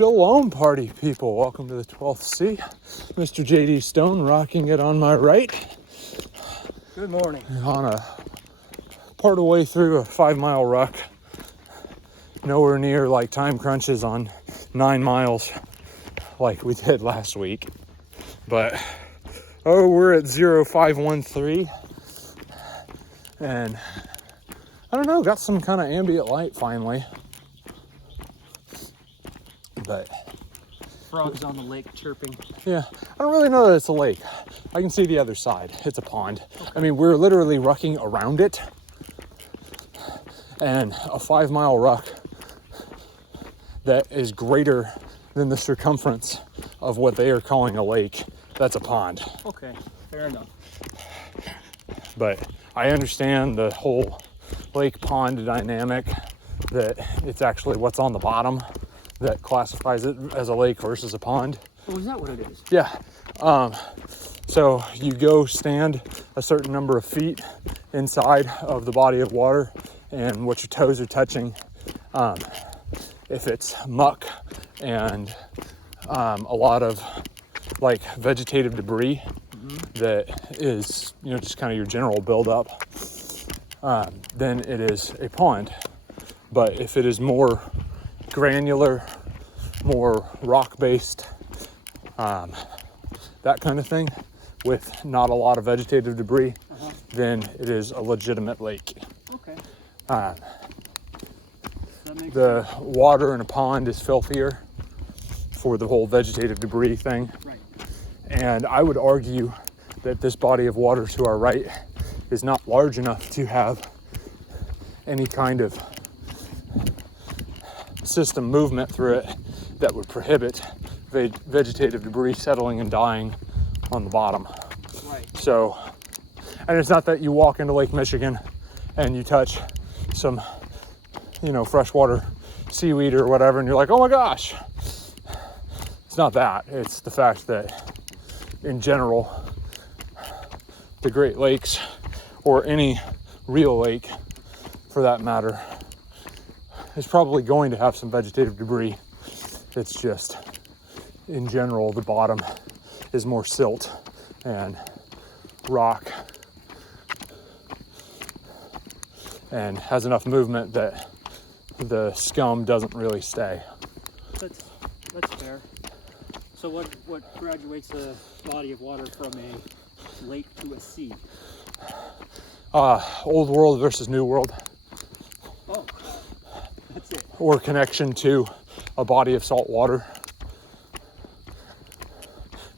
Shalom party people, welcome to the 12th C. Mr. JD Stone rocking it on my right. Good morning. On a part of the way through a 5-mile ruck. Nowhere near like time crunches on 9 miles like we did last week. But, we're at 0513. And I don't know, got some kind of ambient light finally. But Frogs on the lake chirping. yeah, I don't really know that it's a lake. I can see the other side. It's a pond. Okay. I mean, we're literally rucking around it. And a 5-mile ruck that is greater than the circumference of what they are calling a lake, that's a pond. Okay, fair enough. But I understand the whole lake pond dynamic, that it's actually what's on the bottom that classifies it as a lake versus a pond. Oh, is that what it is? Yeah. So you go stand a certain number of feet inside of the body of water, and what your toes are touching, if it's muck and a lot of like vegetative debris that is, just kind of your general buildup, then it is a pond. But if it is more granular, more rock-based, that kind of thing, with not a lot of vegetative debris, then it is a legitimate lake. Okay. The water in a pond is filthier for the whole vegetative debris thing. Right. And I would argue that this body of water to our right is not large enough to have any kind of system movement through it that would prohibit vegetative debris settling and dying on the bottom. Right. So, and it's not that you walk into Lake Michigan and you touch some, freshwater seaweed or whatever and you're like, oh my gosh. It's not that. It's the fact that in general, the Great Lakes, or any real lake for that matter, is probably going to have some vegetative debris. It's just, in general, the bottom is more silt and rock and has enough movement that the scum doesn't really stay. That's fair. So what graduates a body of water from a lake to a sea? Old world versus new world. Oh, that's it. Or connection to a body of salt water.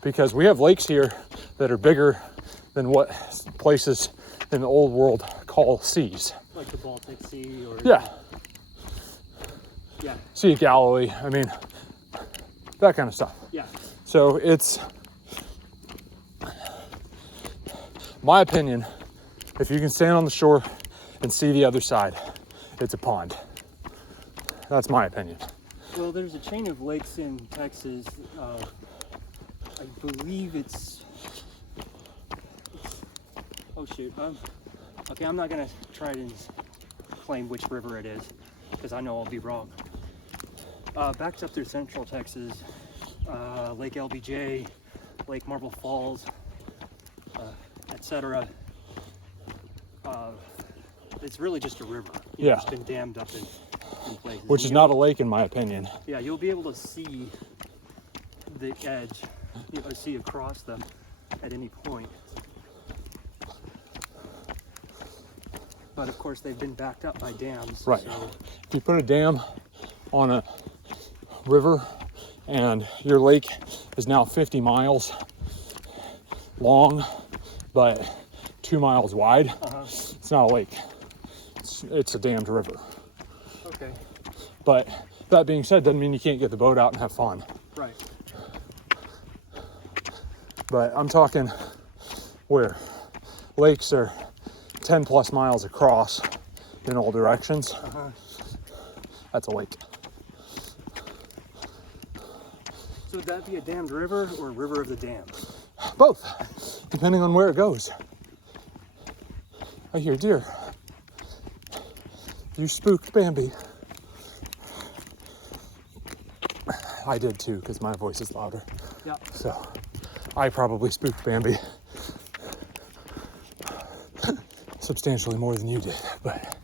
Because we have lakes here that are bigger than what places in the old world call seas. Like the Baltic Sea or... Yeah. Yeah. Sea of Galilee. I mean, that kind of stuff. Yeah. So it's my opinion, if you can stand on the shore and see the other side, it's a pond. That's my opinion. Well, there's a chain of lakes in Texas. I believe it's... Oh, shoot. Okay, I'm not going to try to claim which river it is, because I know I'll be wrong. Backs up through central Texas, Lake LBJ, Lake Marble Falls, etc. It's really just a river. Yeah. It's been dammed up in places. Which is not a lake in my opinion. Yeah, you'll be able to see the edge, see across them at any point. But of course they've been backed up by dams. Right. So. If you put a dam on a river and your lake is now 50 miles long, but 2 miles wide, it's not a lake. It's a dammed river. Okay. But that being said, doesn't mean you can't get the boat out and have fun. Right. But I'm talking where lakes are 10 plus miles across in all directions. That's a lake. So would that be a dammed river or a river of the dam? Both, depending on where it goes. I hear deer. You spooked Bambi. I did too, because my voice is louder. Yeah. So I probably spooked Bambi substantially more than you did, but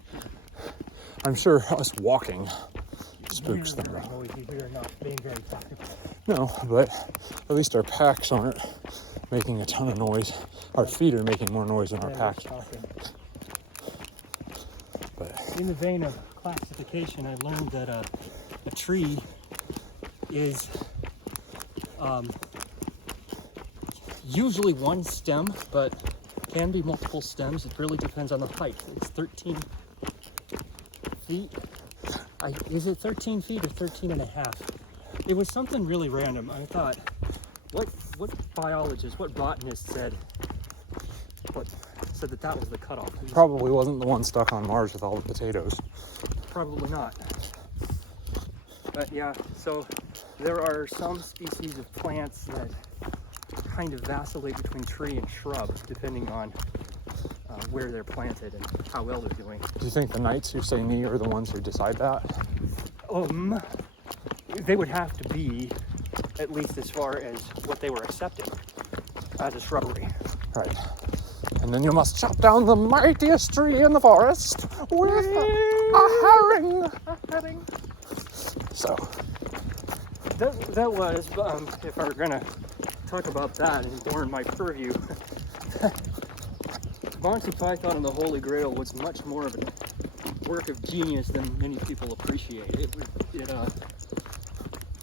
I'm sure us walking spooks them. Noisy. We are not being very practical. No, but at least our packs aren't making a ton of noise. Our feet are making more noise than our packs. But in the vein of classification, I learned that a tree is usually one stem, but can be multiple stems. It really depends on the height. It's 13 feet. Is it 13 feet or 13 and a half? It was something really random. I thought, what biologist, what botanist said that was the cutoff? probably wasn't the one stuck on Mars with all the potatoes. Probably not. But yeah, so there are some species of plants that kind of vacillate between tree and shrub, depending on where they're planted and how well they're doing. Do you think the knights who say knee are the ones who decide that? They would have to be, at least as far as what they were accepting as a shrubbery. Right. And then you must chop down the mightiest tree in the forest with a herring. So that was, if I were gonna talk about that and more in my purview, Monty Python and the Holy Grail was much more of a work of genius than many people appreciate.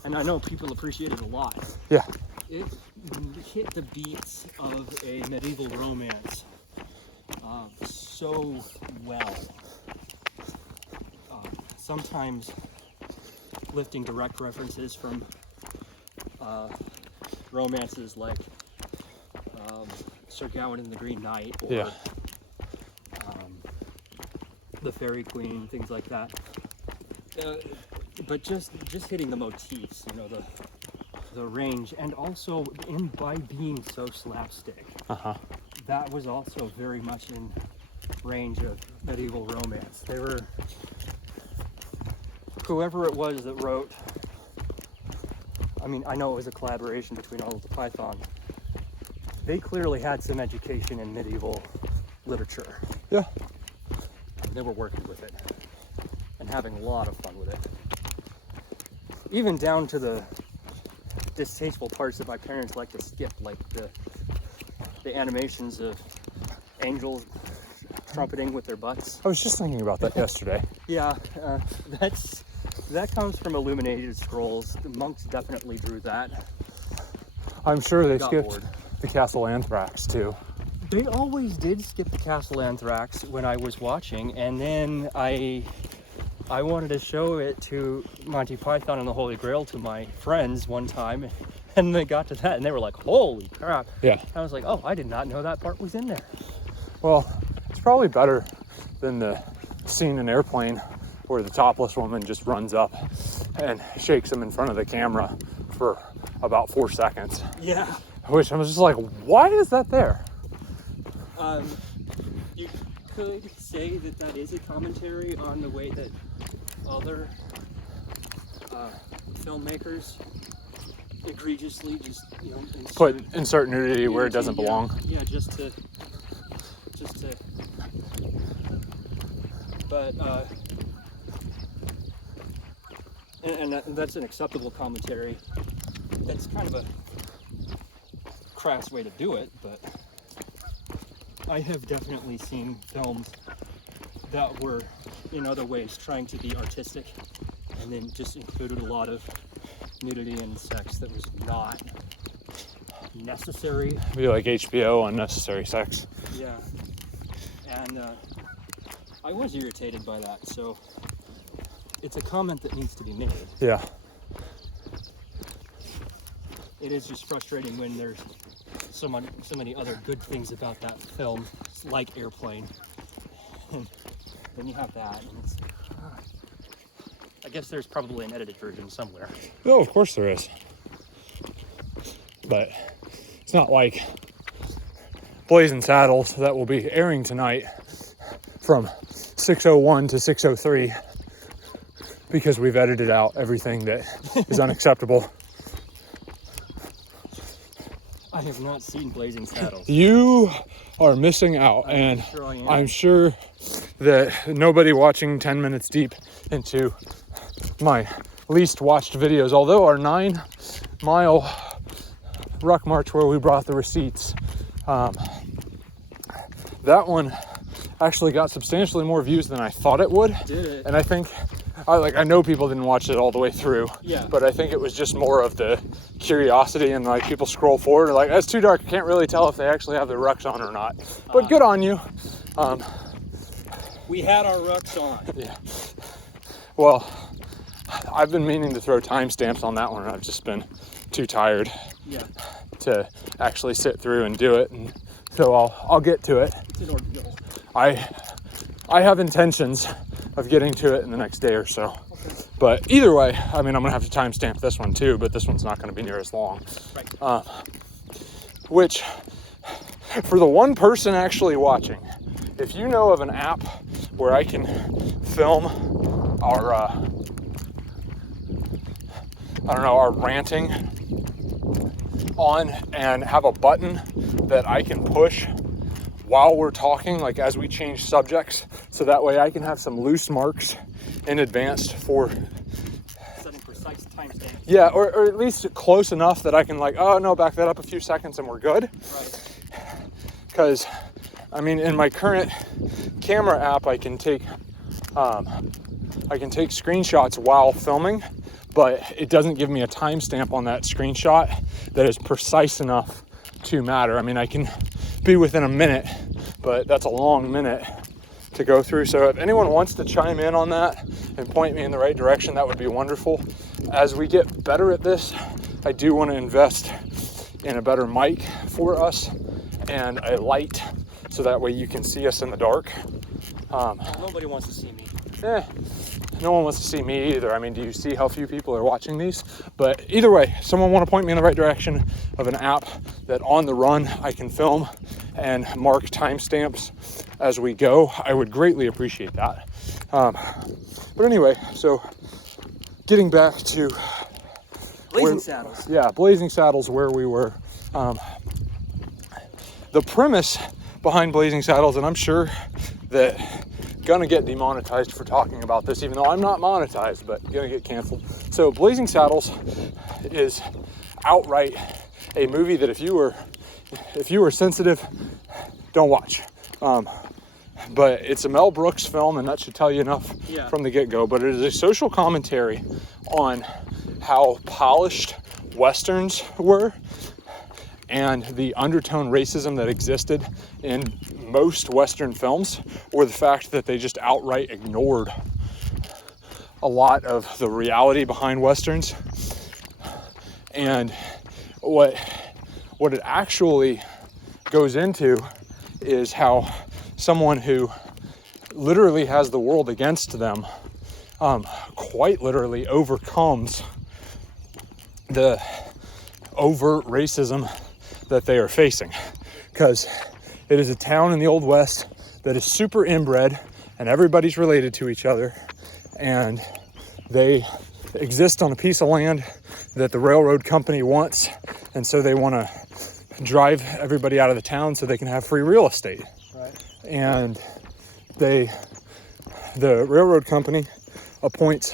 And I know people appreciate it a lot. Yeah. It hit the beats of a medieval romance so well. Sometimes lifting direct references from romances like Sir Gawain and the Green Knight, or the Fairy Queen, things like that. But just hitting the motifs, you know, the range, and also by being so slapstick. That was also very much in range of medieval romance. They were, whoever it was that wrote, I mean, I know it was a collaboration between all of the Python. They clearly had some education in medieval literature. Yeah. They were working with it and having a lot of fun with it. Even down to the distasteful parts that my parents like to skip, like the animations of angels trumpeting with their butts. I was just thinking about that yesterday. Yeah, that comes from illuminated scrolls. The monks definitely drew that. I'm sure they Got skipped bored. the Castle Anthrax too. They always did skip the Castle Anthrax when I was watching, and then I wanted to show it to Monty Python and the Holy Grail to my friends one time, and they got to that and they were like, holy crap. Yeah. I was like, oh, I did not know that part was in there. Well, it's probably better than the scene in Airplane where the topless woman just runs up and shakes him in front of the camera for about 4 seconds. Yeah. Which I was just like, why is that there? You could say that is a commentary on the way that other filmmakers egregiously just, you know, insert nudity where it doesn't belong. Yeah, just to but and that's an acceptable commentary. That's kind of a crass way to do it, but I have definitely seen films that were in other ways trying to be artistic and then just included a lot of nudity and sex that was not necessary. Be like HBO, unnecessary sex. Yeah. And I was irritated by that, so it's a comment that needs to be made. Yeah. It is just frustrating when there's so many other good things about that film, like Airplane, and then you have that, and it's, I guess there's probably an edited version somewhere. Oh, of course there is. But it's not like Blazing Saddles that will be airing tonight from 6:01 to 6:03 because we've edited out everything that is unacceptable. I have not seen Blazing Saddles. You are missing out, and I'm sure that nobody watching 10 minutes deep into my least watched videos, although our 9-mile ruck march where we brought the receipts, that one actually got substantially more views than I thought it would. Did it? And I think, I know people didn't watch it all the way through, yeah, but I think it was just more of the curiosity, and like people scroll forward and like, that's too dark, I can't really tell if they actually have their rucks on or not. But good on you. We had our rucks on. Yeah. Well, I've been meaning to throw timestamps on that one, and I've just been too tired to actually sit through and do it, and so I'll get to it. It's an ordeal. I have intentions of getting to it in the next day or so. Okay. But either way, I mean, I'm gonna have to timestamp this one too, but this one's not gonna be near as long. Right. Which, for the one person actually watching, if you know of an app where I can film our, our ranting on and have a button that I can push while we're talking, like as we change subjects, so that way I can have some loose marks in advance for setting precise timestamps. Yeah, or at least close enough that I can like, oh no, back that up a few seconds and we're good. Right. Because, I mean, in my current camera app, I can take screenshots while filming, but it doesn't give me a timestamp on that screenshot that is precise enough to matter. I mean, I can be within a minute, but that's a long minute to go through. So if anyone wants to chime in on that and point me in the right direction, that would be wonderful. As we get better at this, I do want to invest in a better mic for us and a light, so that way you can see us in the dark. Nobody wants to see me. No one wants to see me either. I mean, do you see how few people are watching these? But either way, someone want to point me in the right direction of an app that on the run I can film and mark timestamps as we go, I would greatly appreciate that. But anyway, so getting back to Blazing Saddles. Yeah, Blazing Saddles, where we were. The premise behind Blazing Saddles, and I'm sure that gonna get demonetized for talking about this, even though I'm not monetized, but gonna get canceled. So Blazing Saddles is outright a movie that if you were sensitive, don't watch. But it's a Mel Brooks film, and that should tell you enough from the get-go. But it is a social commentary on how polished Westerns were and the undertone racism that existed in most Western films, or the fact that they just outright ignored a lot of the reality behind Westerns. And what it actually goes into is how someone who literally has the world against them quite literally overcomes the overt racism that they are facing, because it is a town in the Old West that is super inbred and everybody's related to each other, and they exist on a piece of land that the railroad company wants, and so they want to drive everybody out of the town so they can have free real estate. Right. And the railroad company appoints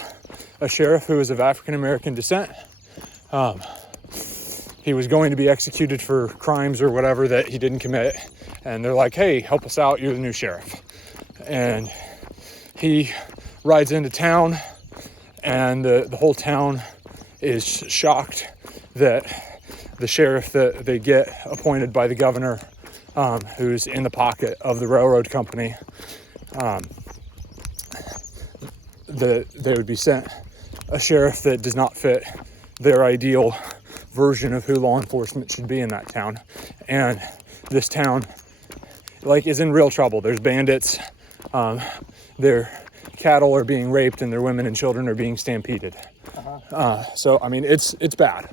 a sheriff who is of African American descent. He was going to be executed for crimes or whatever that he didn't commit. And they're like, hey, help us out, you're the new sheriff. And he rides into town, and the whole town is shocked that the sheriff that they get appointed by the governor, who's in the pocket of the railroad company, they would be sent a sheriff that does not fit their ideal version of who law enforcement should be in that town. And this town is in real trouble. There's bandits, their cattle are being raped, and their women and children are being stampeded. So I mean, it's bad.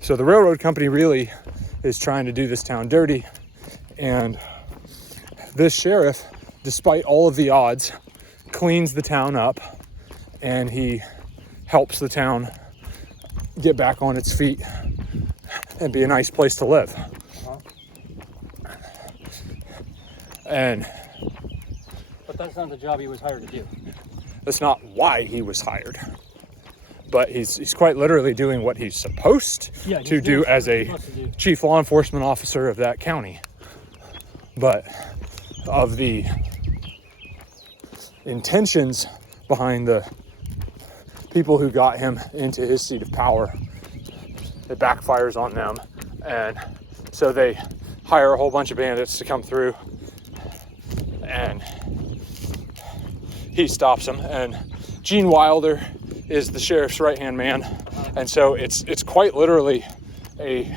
So the railroad company really is trying to do this town dirty, and this sheriff, despite all of the odds, cleans the town up, and he helps the town get back on its feet and be a nice place to live. But that's not the job he was hired to do. That's not why he was hired. But he's quite literally doing what he's supposed to do as a chief law enforcement officer of that county. But of the intentions behind the people who got him into his seat of power, it backfires on them. And so they hire a whole bunch of bandits to come through, and he stops them. And Gene Wilder is the sheriff's right-hand man. And so it's quite literally a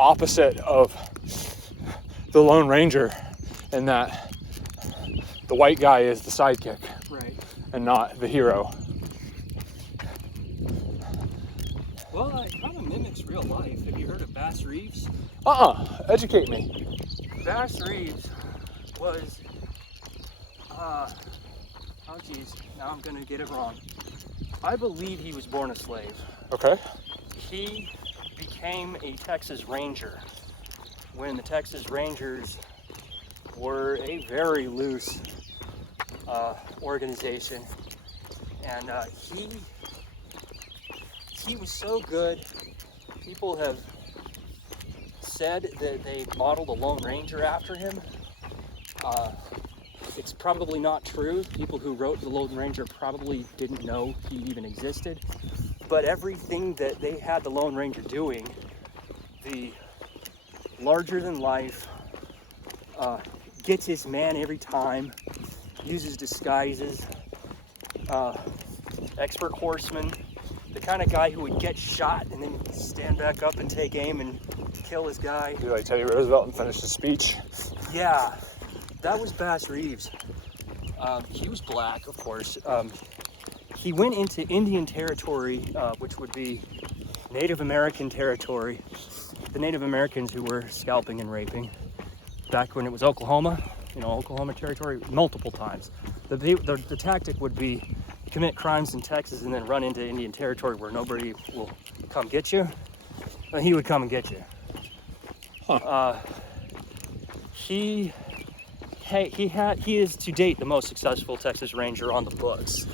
opposite of the Lone Ranger, in that the white guy is the sidekick, right, and not the hero. Well, it kind of mimics real life. Have you heard of Bass Reeves? Educate me. Bass Reeves was, oh geez, now I'm gonna get it wrong. I believe he was born a slave. Okay. He became a Texas Ranger when the Texas Rangers were a very loose organization, and he was so good. People have said that they modeled a Lone Ranger after him. It's probably not true. People who wrote the Lone Ranger probably didn't know he even existed. But everything that they had the Lone Ranger doing, the larger than life, gets his man every time, uses disguises, expert horseman, the kind of guy who would get shot and then stand back up and take aim and kill his guy. Do like Teddy Roosevelt and finish the speech? Yeah, that was Bass Reeves. He was black, of course. He went into Indian territory, which would be Native American territory. The Native Americans who were scalping and raping back when it was Oklahoma, Oklahoma territory, multiple times. The tactic would be commit crimes in Texas and then run into Indian territory where nobody will come get you. And he would come and get you. Huh. He is to date the most successful Texas Ranger on the books.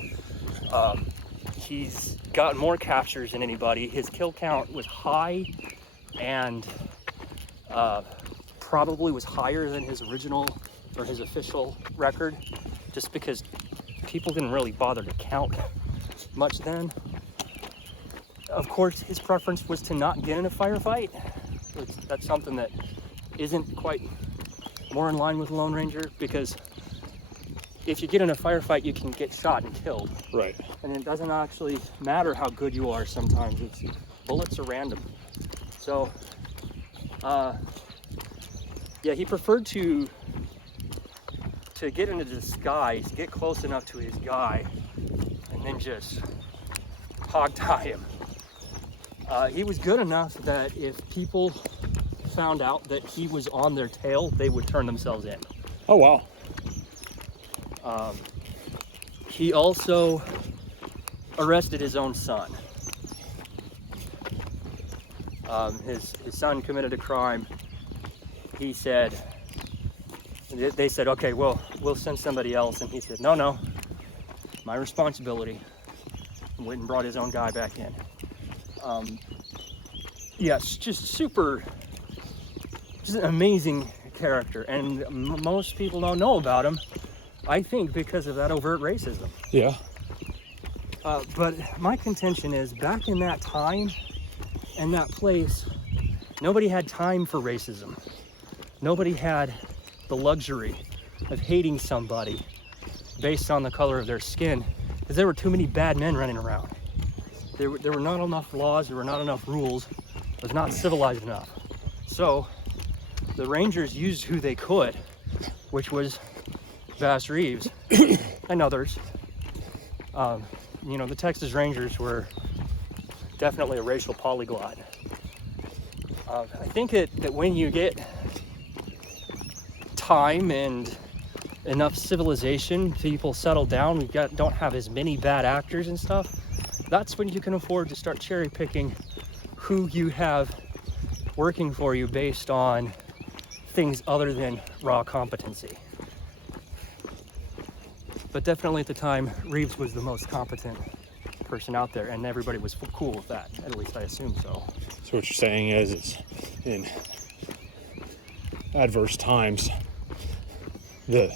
He's gotten more captures than anybody. His kill count was high, and probably was higher than his original or his official record, just because people didn't really bother to count much then. Of course, his preference was to not get in a firefight. That's something that isn't quite more in line with Lone Ranger, because if you get in a firefight, you can get shot and killed. Right. And it doesn't actually matter how good you are sometimes. Bullets are random. So, yeah, he preferred to get into disguise, get close enough to his guy, and then just hog tie him. He was good enough that if people found out that he was on their tail, they would turn themselves in. Oh, wow. He also arrested his own son. His son committed a crime. They said, okay, well, we'll send somebody else. And he said, no, my responsibility. And went and brought his own guy back in. Yes, just an amazing character. And most people don't know about him, I think, because of that overt racism. Yeah. But my contention is, back in that time and that place, nobody had time for racism. Nobody had the luxury of hating somebody based on the color of their skin, because there were too many bad men running around. There were not enough laws, there were not enough rules, it was not civilized enough. So the Rangers used who they could, which was Bass Reeves and others. The Texas Rangers were definitely a racial polyglot. I think that when you get time and enough civilization, people settle down, don't have as many bad actors and stuff, that's when you can afford to start cherry picking who you have working for you based on things other than raw competency. But definitely at the time, Reeves was the most competent person out there, and everybody was cool with that. At least I assume so. So what you're saying is, it's in adverse times, the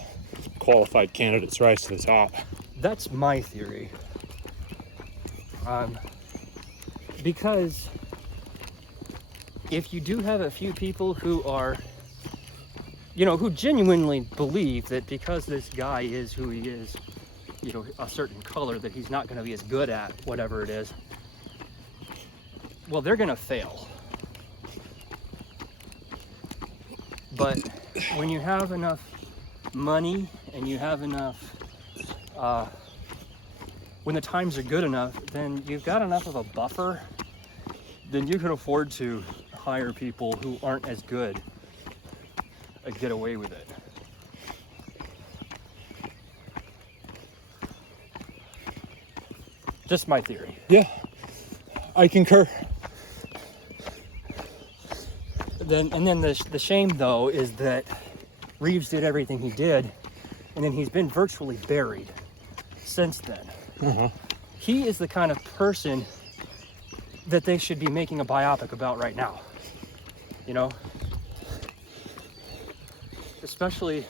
qualified candidates rise to the top. That's my theory. Because if you do have a few people who are, who genuinely believe that because this guy is who he is, a certain color, that he's not going to be as good at whatever it is, well, they're going to fail. But when you have enough money and you have enough, when the times are good enough, then you've got enough of a buffer, then you can afford to hire people who aren't as good and get away with it. Just my theory. Yeah, I concur. Then the shame though is that Reeves did everything he did, and then he's been virtually buried since then. Uh-huh. He is the kind of person that they should be making a biopic about right now. Especially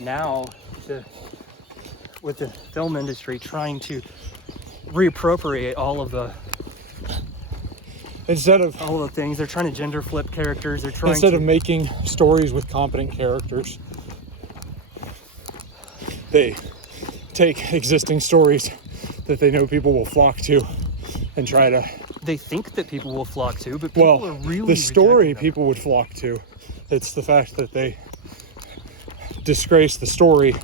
now with the film industry trying to reappropriate all of the things. They're trying to gender flip characters. They're trying of making stories with competent characters, they take existing stories that they know people will flock to and try to... They think that people will flock to, but people are really... the story people would flock to. It's the fact that they disgrace the story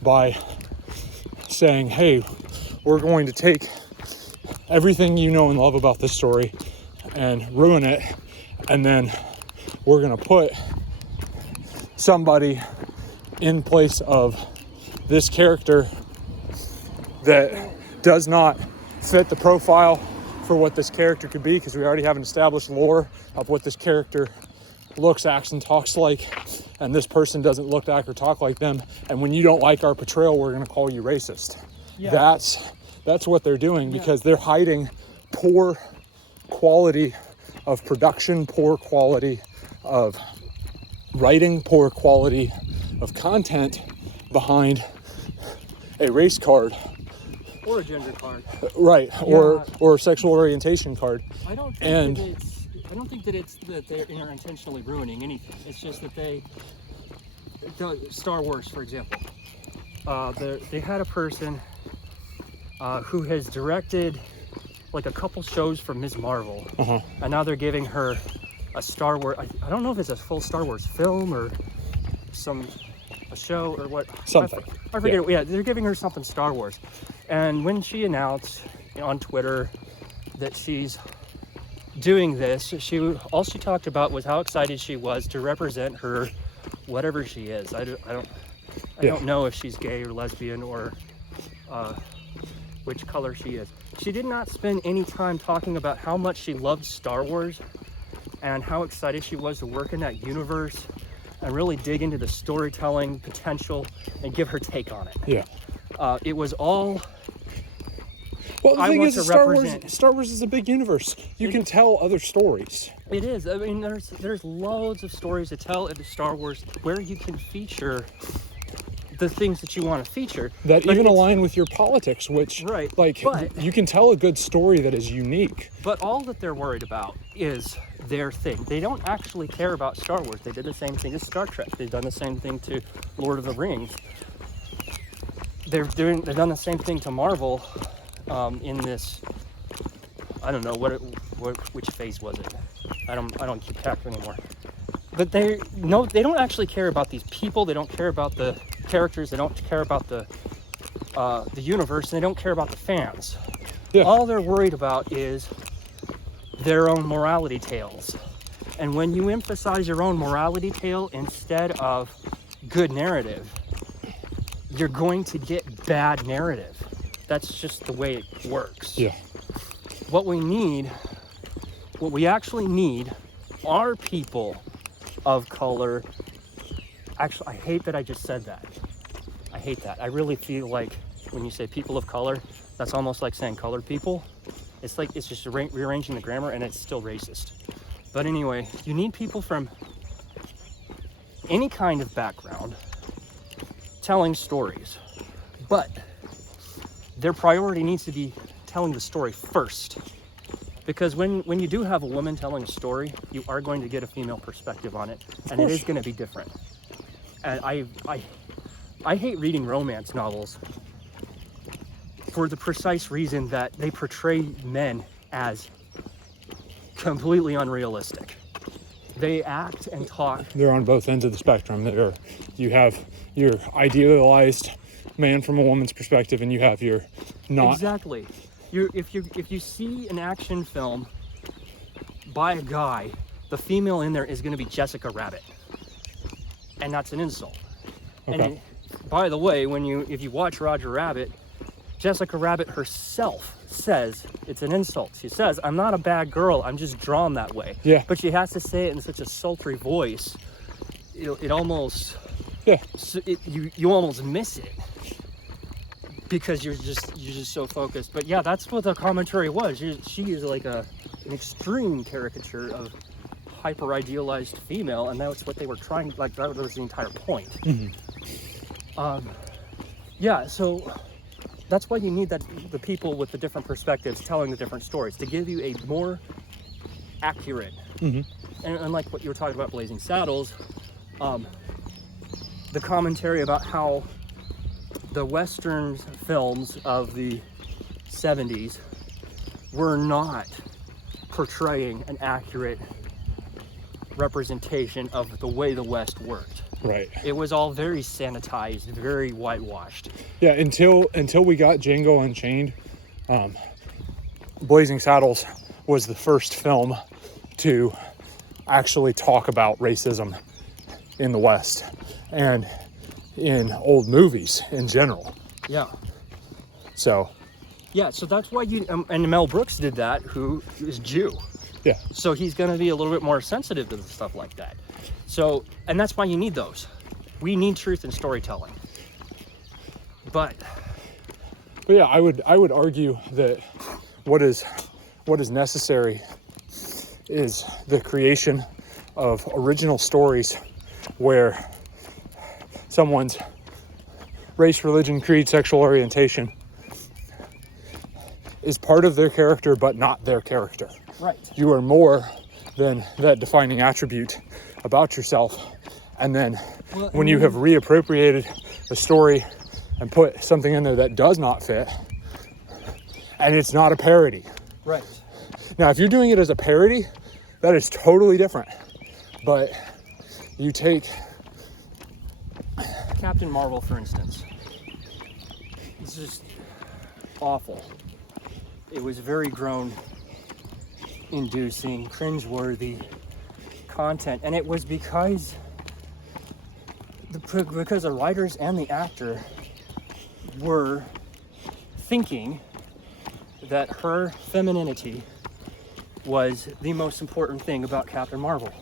by saying, hey, we're going to take everything you know and love about this story and ruin it, and then we're going to put somebody in place of this character that does not fit the profile for what this character could be, because we already have an established lore of what this character looks, acts, and talks like, and this person doesn't look, act, or talk like them, and when you don't like our portrayal, we're going to call you racist. Yeah. That's what they're doing, because they're hiding poor quality of production, poor quality of writing, poor quality of content behind a race card. Or a gender card. Right, yeah. or sexual orientation card. I don't think that it's that they're intentionally ruining anything. It's just that Star Wars, for example, they had a person who has directed like a couple shows for Ms. Marvel, and now they're giving her a Star Wars. I don't know if it's a full Star Wars film or a show or what. Something. I forget. Yeah, they're giving her something Star Wars, and when she announced on Twitter that she's doing this, all she talked about was how excited she was to represent her, whatever she is. I don't know if she's gay or lesbian or which color she is. She did not spend any time talking about how much she loved Star Wars and how excited she was to work in that universe and really dig into the storytelling potential and give her take on it. Yeah. It was all... Well, the thing is, Star Wars is a big universe. You can tell other stories. It is. I mean, there's loads of stories to tell in Star Wars where you can feature the things that you want to feature. That even align with your politics, which, right, you can tell a good story that is unique. But all that they're worried about is their thing. They don't actually care about Star Wars. They did the same thing to Star Trek. They've done the same thing to Lord of the Rings. They've done the same thing to Marvel. In this, I don't know which phase was it. I don't keep track anymore. But they don't actually care about these people. They don't care about the characters. They don't care about the universe, and they don't care about the fans. Yeah. All they're worried about is their own morality tales. And when you emphasize your own morality tale instead of good narrative, you're going to get bad narrative. That's just the way it works. Yeah. What we actually need are people of color. Actually, I hate that I just said that. I hate that. I really feel like when you say people of color, that's almost like saying colored people. It's like it's just rearranging the grammar, and it's still racist. But anyway, you need people from any kind of background telling stories, but their priority needs to be telling the story first. Because when you do have a woman telling a story, you are going to get a female perspective on it, and it is going to be different. And I hate reading romance novels for the precise reason that they portray men as completely unrealistic. They act and talk. They're on both ends of the spectrum. You have your idealized man from a woman's perspective, and you have your not. Exactly. If you see an action film by a guy, the female in there is going to be Jessica Rabbit, and that's an insult. Okay. And by the way, if you watch Roger Rabbit, Jessica Rabbit herself says it's an insult. She says, "I'm not a bad girl. I'm just drawn that way." Yeah. But she has to say it in such a sultry voice. It almost. Yeah. You almost miss it because you're just so focused. But yeah, that's what the commentary was. She is like an extreme caricature of hyper idealized female, and that's what they were trying. Like that was the entire point. Mm-hmm. Yeah. So. That's why you need the people with the different perspectives telling the different stories to give you a more accurate. Mm-hmm. And like what you were talking about, Blazing Saddles, the commentary about how the Western films of the 70s were not portraying an accurate representation of the way the West worked. Right. It was all very sanitized, very whitewashed. Yeah, until we got Django Unchained, Blazing Saddles was the first film to actually talk about racism in the West and in old movies in general. Yeah. So. Yeah, so that's why and Mel Brooks did that, who is Jew. Yeah. So he's going to be a little bit more sensitive to stuff like that. So, and that's why you need those. We need truth in storytelling. But yeah, I would argue that what is necessary is the creation of original stories where someone's race, religion, creed, sexual orientation is part of their character, but not their character. Right. You are more than that defining attribute about yourself. And then when you have reappropriated a story and put something in there that does not fit, and it's not a parody. Right. Now, if you're doing it as a parody, that is totally different. But you take Captain Marvel, for instance. It's just awful. It was very groan-inducing, cringeworthy content, and it was because the writers and the actor were thinking that her femininity was the most important thing about Captain Marvel.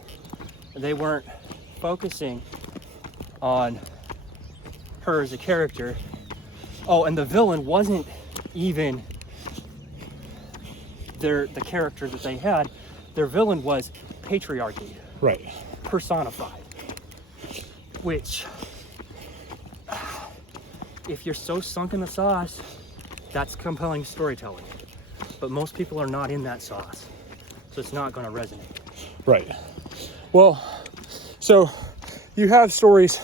They weren't focusing on her as a character. Oh, and the villain wasn't even the character that they had. Their villain was patriarchy. Right. Personified. Which, if you're so sunk in the sauce, that's compelling storytelling. But most people are not in that sauce, so it's not going to resonate. Right. Well, so you have stories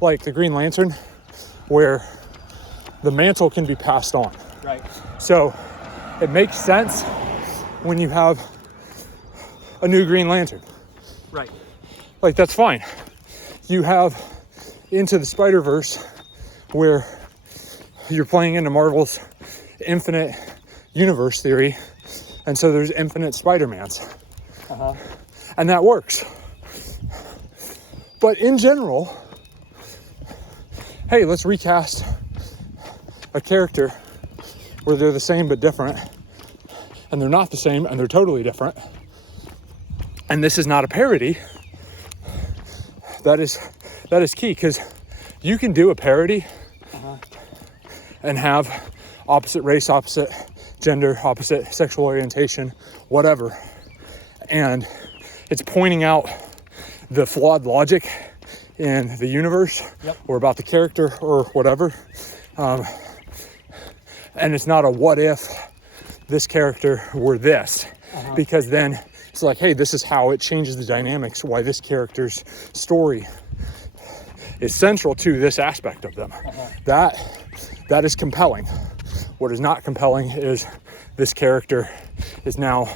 like the Green Lantern where the mantle can be passed on. Right. So it makes sense when you have a new Green Lantern. Right. Like, that's fine. You have Into the Spider-Verse where you're playing into Marvel's infinite universe theory, and so there's infinite Spider-Mans. Uh-huh. And that works. But in general, hey, let's recast a character where they're the same but different, and they're not the same and they're totally different, and this is not a parody, that is key, because you can do a parody and have opposite race, opposite gender, opposite sexual orientation, whatever, and it's pointing out the flawed logic in the universe, or about the character or whatever, and it's not a what if this character were this, because then it's like, hey, this is how it changes the dynamics, why this character's story is central to this aspect of them. That is compelling. What is not compelling is this character is now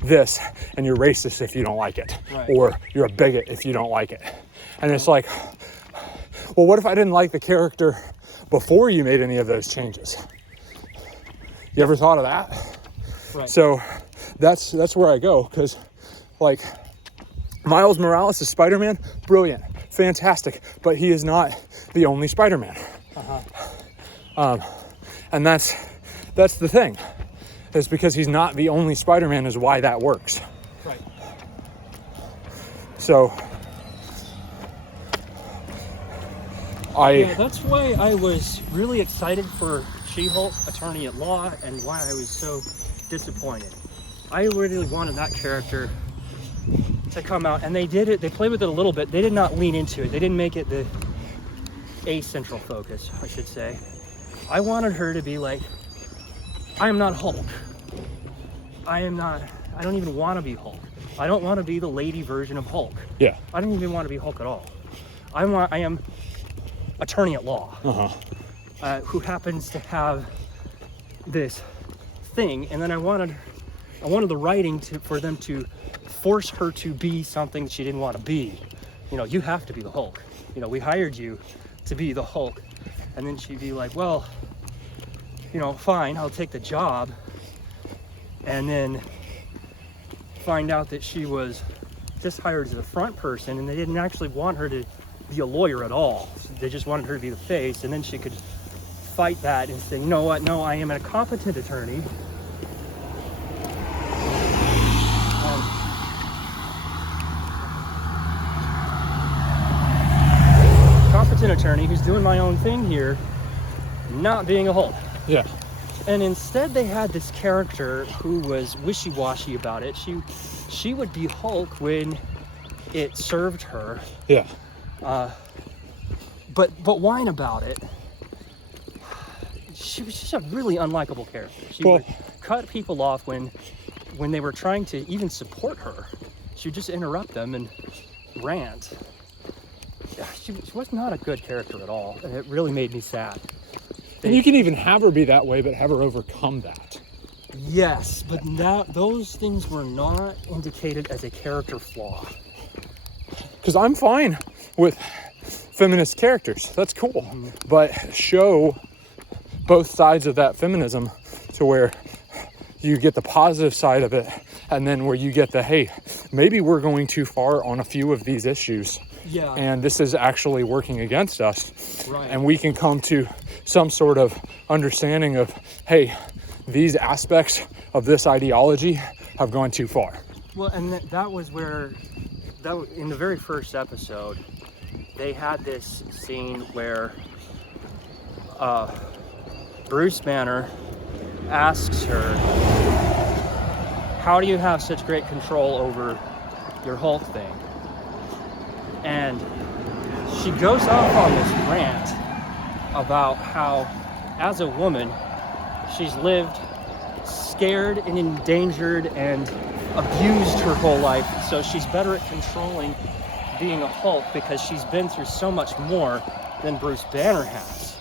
this, and you're racist if you don't like it, or you're a bigot if you don't like it. And it's like, well, what if I didn't like the character before you made any of those changes? You ever thought of that? Right. So that's where I go, because like Miles Morales is Spider-Man, brilliant, fantastic, but he is not the only Spider-Man. And that's the thing. It's because he's not the only Spider-Man is why that works. Right. So that's why I was really excited for She-Hulk Attorney at Law, and why I was so disappointed. I really wanted that character to come out, and they did it. They played with it a little bit. They did not lean into it. They didn't make it a central focus, I should say. I wanted her to be like, I am not Hulk. I don't even want to be Hulk. I don't want to be the lady version of Hulk. Yeah. I don't even want to be Hulk at all. I am Attorney at Law, who happens to have this thing, and then I wanted the writing for them to force her to be something she didn't want to be. You know, you have to be the Hulk. You know, we hired you to be the Hulk. And then she'd be like, well, you know, fine, I'll take the job. And then find out that she was just hired as a front person, and they didn't actually want her to be a lawyer at all. They just wanted her to be the face, and then she could fight that and say, you know what, no, I am a competent attorney. Competent attorney who's doing my own thing here, not being a Hulk. Yeah. And instead they had this character who was wishy-washy about it. She would be Hulk when it served her. Yeah. But whine about it. She was just a really unlikable character. She would cut people off when they were trying to even support her. She would just interrupt them and rant. She was not a good character at all, and it really made me sad. And you can even have her be that way, but have her overcome that. Yes, but those things were not indicated as a character flaw. Because I'm fine with feminist characters. That's cool. Mm-hmm. But show both sides of that feminism to where you get the positive side of it, and then where you get the, hey, maybe we're going too far on a few of these issues. Yeah. And this is actually working against us. Right. And we can come to some sort of understanding of, hey, these aspects of this ideology have gone too far. Well, and that was where, in the very first episode, they had this scene where Bruce Banner asks her, how do you have such great control over your Hulk thing? And she goes off on this rant about how, as a woman, she's lived scared and endangered and abused her whole life, so she's better at controlling being a Hulk because she's been through so much more than Bruce Banner has.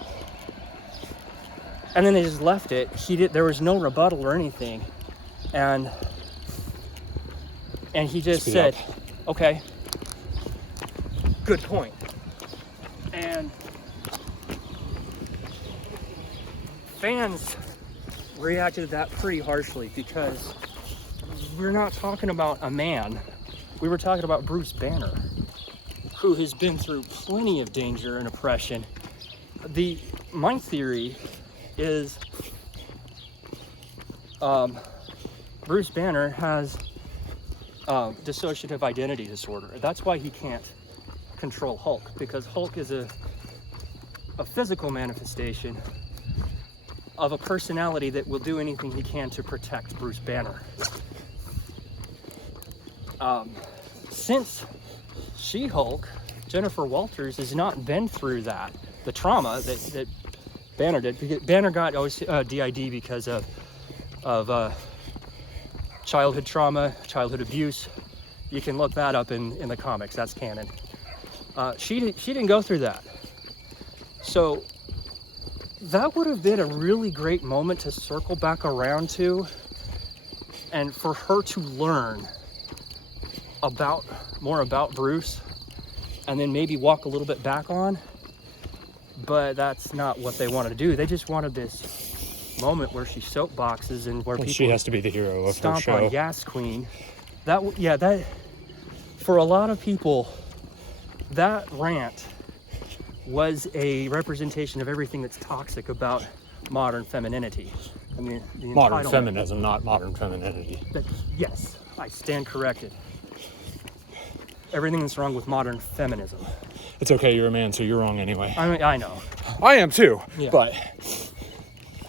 And then they just left it. There was no rebuttal or anything, and he just said, okay, good point. And fans reacted to that pretty harshly, because we're not talking about a man. We were talking about Bruce Banner, who has been through plenty of danger and oppression, my theory is Bruce Banner has dissociative identity disorder. That's why he can't control Hulk, because Hulk is a physical manifestation of a personality that will do anything he can to protect Bruce Banner. Since She-Hulk, Jennifer Walters has not been through the trauma that Banner did. Because Banner got DID because of childhood trauma, childhood abuse. You can look that up in the comics. That's canon. She didn't go through that. So that would have been a really great moment to circle back around to, and for her to learn more about Bruce, and then maybe walk a little bit back on. But that's not what they wanted to do. They just wanted this moment where she soapboxes and where people she has to be the hero of her stomp show. on Gas Queen. That for a lot of people, that rant was a representation of everything that's toxic about modern femininity. I mean, the Modern entitlement. feminism, not modern femininity. Yes, I stand corrected. Everything that's wrong with modern feminism. It's okay, you're a man, so you're wrong anyway. I know. I am too, Yeah. but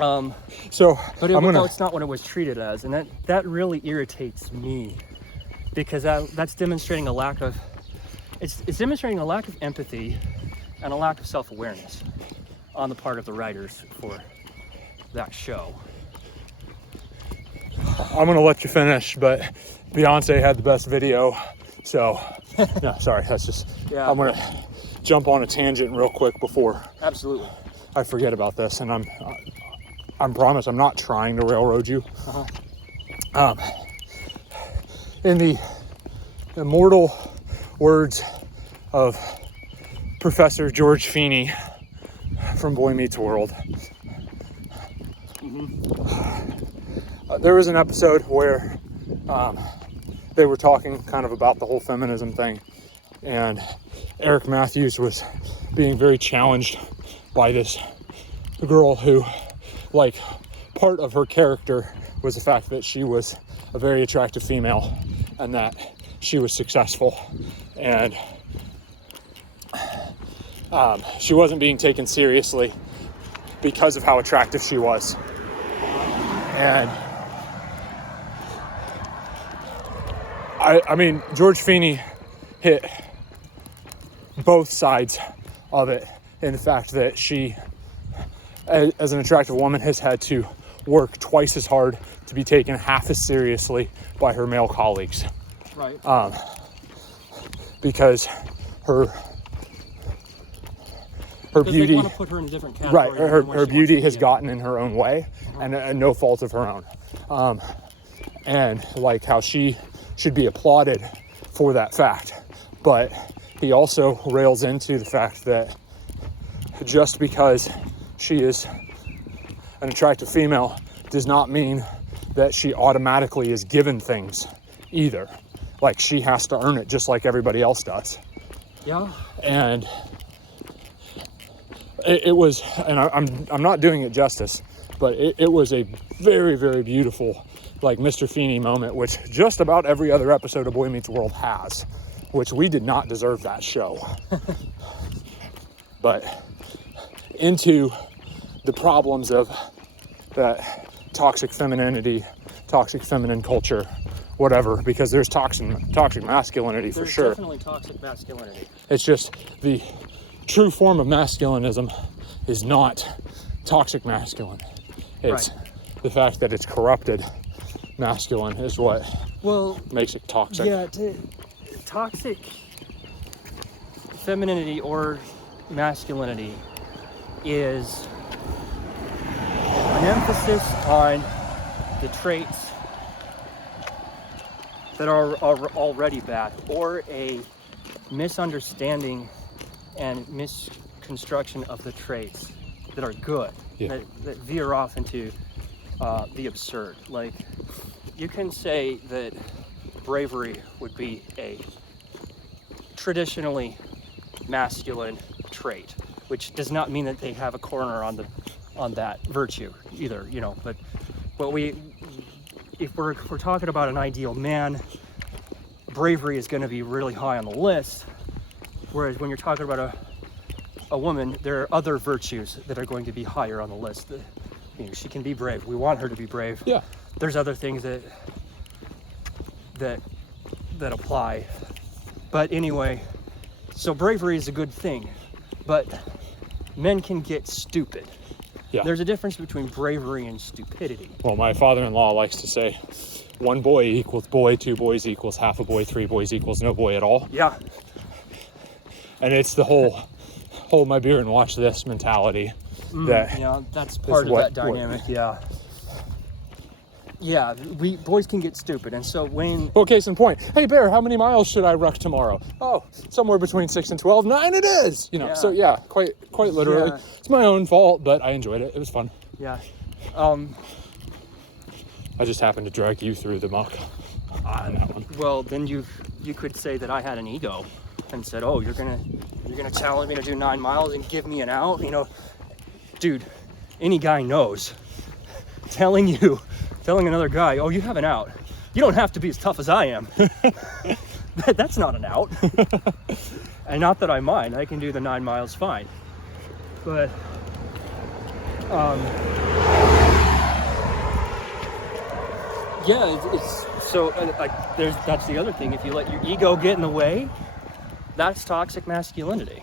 it's not what it was treated as, and that really irritates me, because that's demonstrating a lack of it's demonstrating a lack of empathy and a lack of self-awareness on the part of the writers for that show. I'm gonna let you finish, but Beyonce had the best video, so no, sorry, that's just Yeah. I'm gonna jump on a tangent real quick before Absolutely. I forget about this, and I promise I'm not trying to railroad you. In the immortal words of Professor George Feeney from Boy Meets World, there was an episode where they were talking kind of about the whole feminism thing, and Eric Matthews was being very challenged by this girl who, like, part of her character was the fact that she was a very attractive female and that she was successful, and she wasn't being taken seriously because of how attractive she was. And I mean, George Feeney hit both sides of it in the fact that she, as an attractive woman, has had to work twice as hard to be taken half as seriously by her male colleagues. Right. Because her beauty, they want to put her in a different category. right? than Her what she beauty wants has to be. gotten in her own way, and no fault of her own. And like how she should be applauded for that fact, but he also rails into the fact that just because she is an attractive female does not mean that she automatically is given things either. Like, she has to earn it just like everybody else does. Yeah. And it was, and I'm not doing it justice, but it was a very, very beautiful, like, Mr. Feeney moment, which just about every other episode of Boy Meets World has, which we did not deserve that show. But into the problems of that toxic femininity, toxic feminine culture, whatever, because there's toxic masculinity for sure. There's definitely toxic masculinity. It's just the true form of masculinism is not toxic masculine. It's Right. the fact that it's corrupted masculine is what makes it toxic. Yeah, toxic femininity or masculinity is an emphasis on the traits that are already bad, or a misunderstanding and misconstruction of the traits that are good, Yeah. that veer off into the absurd. Like, you can say that bravery would be a traditionally masculine trait, which does not mean that they have a corner on that virtue either, you know. But if we're talking about an ideal man, bravery is going to be really high on the list. Whereas when you're talking about a woman, there are other virtues that are going to be higher on the list. You know, she can be brave. We want her to be brave. Yeah. There's other things that apply. But anyway, so bravery is a good thing, but men can get stupid. Yeah. There's a difference between bravery and stupidity. Well, my father-in-law likes to say, one boy equals boy, two boys equals half a boy, three boys equals no boy at all. Yeah. And it's the whole hold my beer and watch this mentality. That's part of that dynamic. Yeah, boys can get stupid, and so when... Well, case in point, hey, Bear, how many miles should I ruck tomorrow? Oh, somewhere between 6 and 12. 9 it is! You know, yeah. So yeah, quite literally. Yeah. It's my own fault, but I enjoyed it. It was fun. Yeah. I just happened to drag you through the muck on that one. Well, then you could say that I had an ego and said, oh, you're gonna challenge me to do 9 miles and give me an out? You know, dude, any guy knows. Telling another guy, oh, you have an out. You don't have to be as tough as I am. That's not an out. And not that I mind. I can do the 9 miles fine. But, yeah, it's so, like, that's the other thing. If you let your ego get in the way, that's toxic masculinity.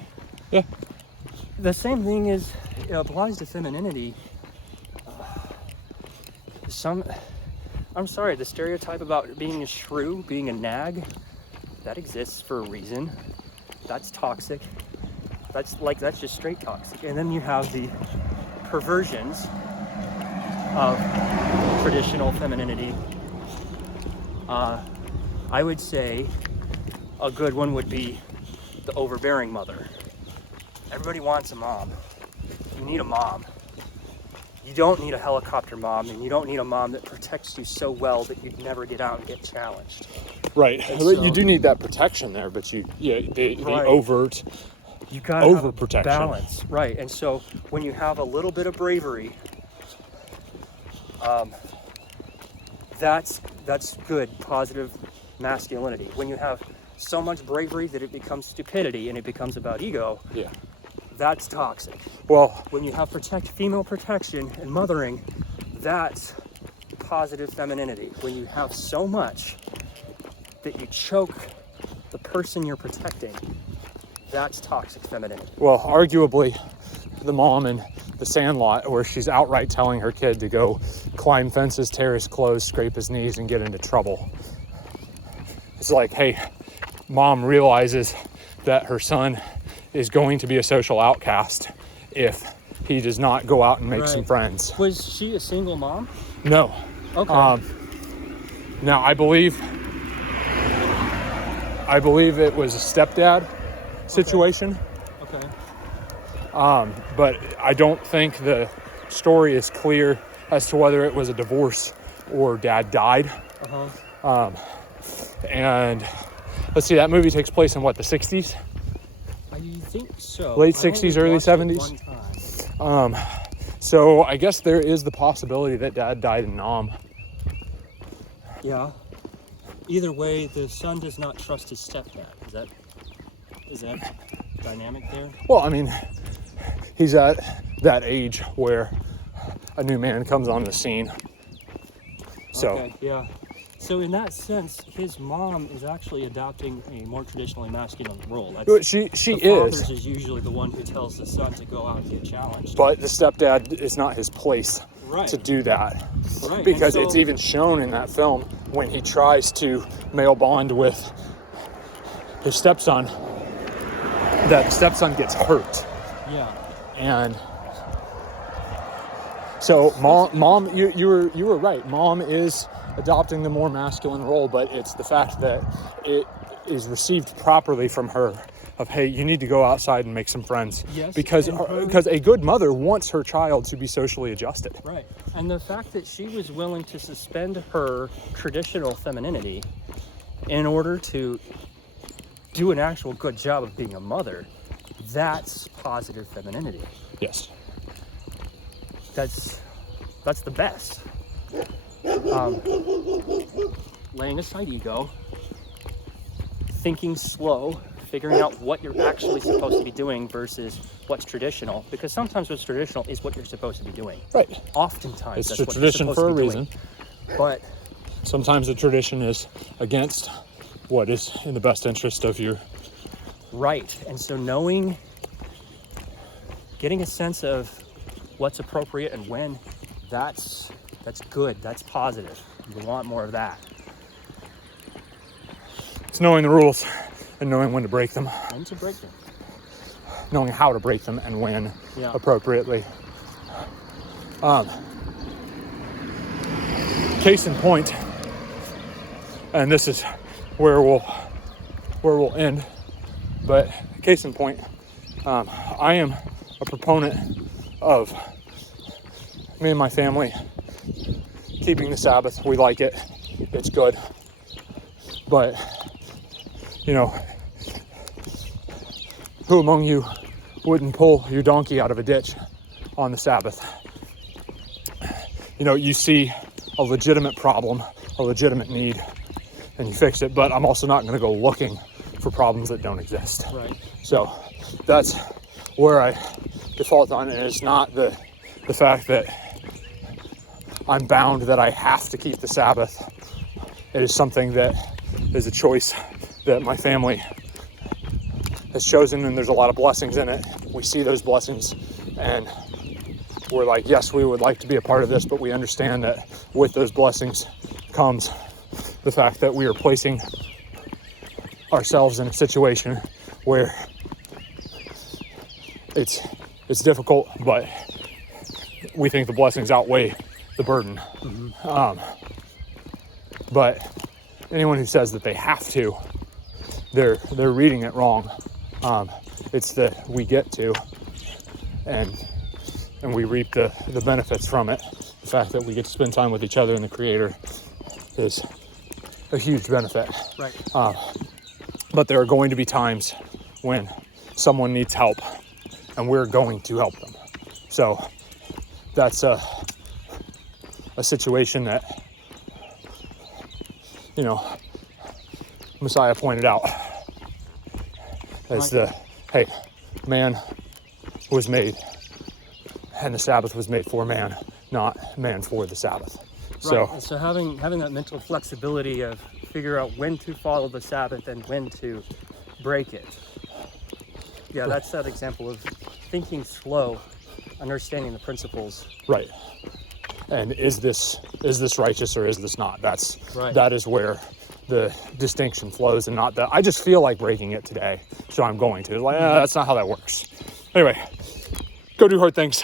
Yeah. The same thing is, it applies to femininity. I'm sorry, the stereotype about being a shrew, being a nag, that exists for a reason. That's toxic. That's just straight toxic. And then you have the perversions of traditional femininity. I would say a good one would be the overbearing mother. Everybody wants a mom. You need a mom. You don't need a helicopter mom, and you don't need a mom that protects you so well that you'd never get out and get challenged. Right. So, you do need that protection there, but the overt you gotta have a overprotection. balance, right? And so when you have a little bit of bravery, that's good, positive masculinity. When you have so much bravery that it becomes stupidity and it becomes about ego, Yeah. that's toxic. Well, When you have female protection and mothering, that's positive femininity. When you have so much that you choke the person you're protecting, that's toxic femininity. well, arguably, the mom in The Sandlot, where she's outright telling her kid to go climb fences, tear his clothes, scrape his knees, and get into trouble. It's like, hey, mom realizes that her son is going to be a social outcast if he does not go out and make some friends. Was she a single mom? No. Okay. Now, I believe it was a stepdad situation. Okay. But I don't think the story is clear as to whether it was a divorce or dad died. And let's see, that movie takes place in what, the 60s? I think so. Late 60s, early 70s? So I guess there is the possibility that dad died in Nam. Yeah. Either way, the son does not trust his stepdad. Is that dynamic there? Well, I mean, he's at that age where a new man comes on the scene. So, okay, yeah. So in that sense, his mom is actually adopting a more traditionally masculine role. she the is. father is usually the one who tells the son to go out and get challenged. But the stepdad is not his place to do that. Right. Because it's even shown in that film when he tries to male bond with his stepson, that the stepson gets hurt. Yeah. And so mom, you were right. Mom is adopting the more masculine role, but it's the fact that it is received properly from her of, hey, you need to go outside and make some friends. Yes, because a good mother wants her child to be socially adjusted. Right. And the fact that she was willing to suspend her traditional femininity in order to do an actual good job of being a mother, That's positive femininity. Yes. That's the best. Laying aside ego, thinking slow, figuring out what you're actually supposed to be doing versus what's traditional, because sometimes what's traditional is what you're supposed to be doing. Right. Oftentimes It's that's a what tradition you're for a supposed to be reason. doing. But Sometimes the tradition is against what is in the best interest of you. right. And so getting a sense of what's appropriate and when, that's good. That's positive. You want more of that. It's knowing the rules and knowing when to break them. And to break them. Knowing how to break them and when appropriately. Case in point, and this is where we'll end, but case in point, I am a proponent of me and my family keeping the Sabbath. We like it. It's good. But, who among you wouldn't pull your donkey out of a ditch on the Sabbath? You see a legitimate problem, a legitimate need, and you fix it. But I'm also not going to go looking for problems that don't exist. Right. So that's where I default on it. It's not the fact that I'm bound that I have to keep the Sabbath. It is something that is a choice that my family has chosen, and there's a lot of blessings in it. We see those blessings and we're like, yes, we would like to be a part of this, but we understand that with those blessings comes the fact that we are placing ourselves in a situation where it's difficult, but we think the blessings outweigh the burden. Mm-hmm. But anyone who says that they have to, they're reading it wrong. It's that we get to, and we reap the benefits from it. The fact that we get to spend time with each other and the Creator is a huge benefit. Right. But there are going to be times when someone needs help, and we're going to help them. So that's a situation that, Messiah pointed out as hey, man was made, and the Sabbath was made for man, not man for the Sabbath. Right. So having that mental flexibility of figure out when to follow the Sabbath and when to break it. Yeah, that's that example of thinking slow, understanding the principles. Right. And is this righteous or is this not? That is where the distinction flows, and not that I just feel like breaking it today, so I'm going to. That's not how that works. Anyway, go do hard things.